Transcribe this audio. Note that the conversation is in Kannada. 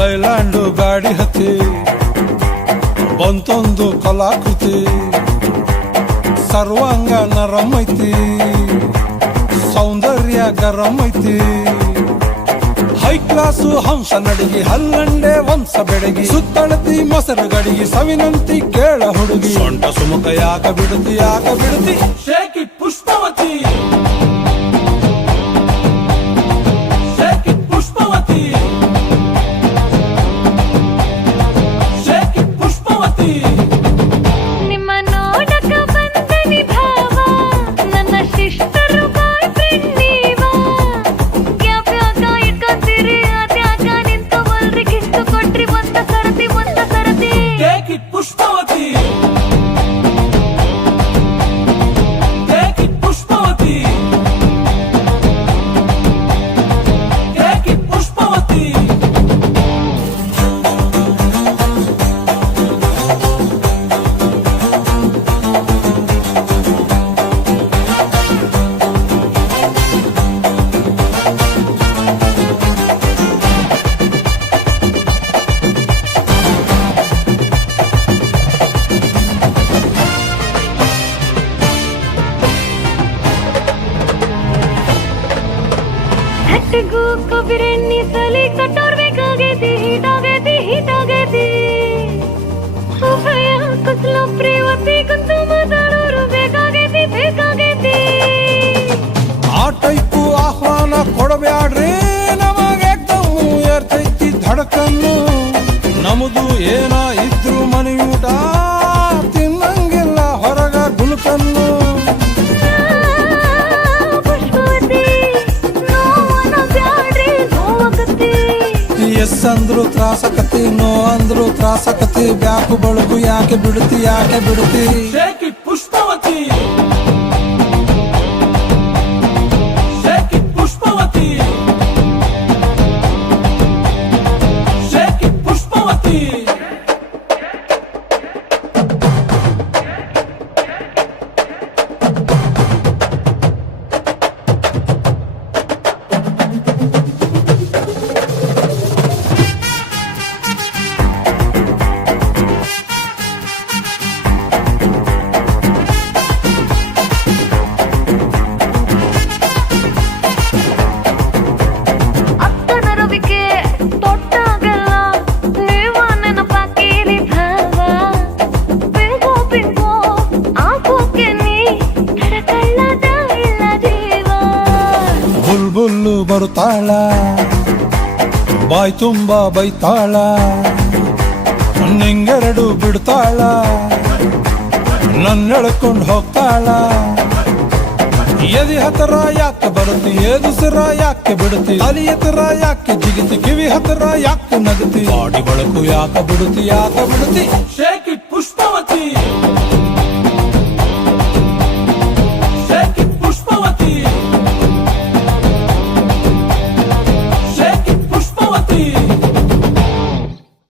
ಲೈಲ್ಯಾಂಡು ಗಾಡಿ ಹತ್ತಿ ಬಂತೊಂದು ಕಲಾಕೃತಿ ಸರ್ವಾಂಗ ನರಂ ಐತಿ ಸೌಂದರ್ಯ ಗರಂ ಐತಿ ಹೈ ಕ್ಲಾಸು ಹಂಸ ನಡಿಗೆ ಹಲ್ಲಂಡೆ ವಂಶ ಬೆಡಗಿ ಸುತ್ತಳತಿ ಮೊಸರು ಗಡಿಗೆ ಸವಿನಂತಿ ಕೇಳ ಹುಡುಗಿ ಸೊಂಟ ಸುಮುಖ ಯಾಕ ಬಿಡುತ್ತಿ shake it Pushpavati shake it Pushpavati shake it Pushpavati ನಿಮ್ಮ ನೋಡಕ ಬಂದನಿ ಭಾವ ನನ್ನ ಶಿಷ್ಟರು ಬಾಯ್ ಫ್ರೆಂಡ್ ನೀವಾ ಯಾವ್ಯಾಕ ಇಟ್ಕೊಂತೀರಿ ಅದ್ಯಾಕ ನಿಂತವಲ್ರಿ ಕಿತ್ತು ಕೊಟ್ರಿ ಒಂದ ಸರತಿ take it Pushpavati take it Pushpavati take it Pushpavati ಹಟ್ಟಿಗೂ ಕೊಬ್ಬಿರೆಣ್ಣಿ ಸಲಿ ಕಟ್ಟೋರ್ಬೇಕಾಗೈತಿ ಹೀಟಾಗೈತಿ ಉಭಯ ಕುಸ್ಲು ಪ್ರೇವತಿ ಕುಂತು ಮಾತಾಡೋರು ಬೇಕಾಗೈತಿ ಆ ಟೈಪು ಆಹ್ವಾನ ಕೊಡಬ್ಯಾಡ್ರಿ ನಮಗೆ ಏರ್ತೈತಿ ಧಡಕನ್ನು ನಮ್ದು ಏನ ಇದ್ರು ಮನೆಯೂಟ ತಿನ್ನಂಗಿಲ್ಲ ಹೊರಗ ಗುಲ್ಕನ್ನು ಎಸ್ ಅಂದ್ರು ತ್ರಾಸಕತಿ ನೋ ಅಂದ್ರು ತ್ರಾಸಕತಿ ಬ್ಯಾಕು ಬಳಗು ಯಾಕೆ ಬಿಡುತ್ತಿ shake it Pushpavati shake it Pushpavati shake it Pushpavati ಬುಲ್ಬುಲ್ಲು ಬರುತ್ತಾಳ ಬಾಯ್ ತುಂಬ ಬೈತಾಳ ನಿಂಗೆರಡು ಬಿಡ್ತಾಳ ನನ್ನೆಳ್ಕೊಂಡು ಹೋಗ್ತಾಳ ಎದಿ ಹತ್ರ ಯಾಕೆ ಬರುತ್ತಿ ಎದುಸಿರ ಯಾಕೆ ಬಿಡುತ್ತಿ ಅಲಿ ಹತ್ರ ಯಾಕೆ ಜಿಗಿತಿ ಕಿವಿ ಹತ್ರ ಯಾಕೆ ನಗತಿ ಬಾಡಿ ಬಳಕು ಯಾಕೆ ಬಿಡುತ್ತಿ ಶೇಕ್ ಇಟ್ ಪುಷ್ಪವತಿ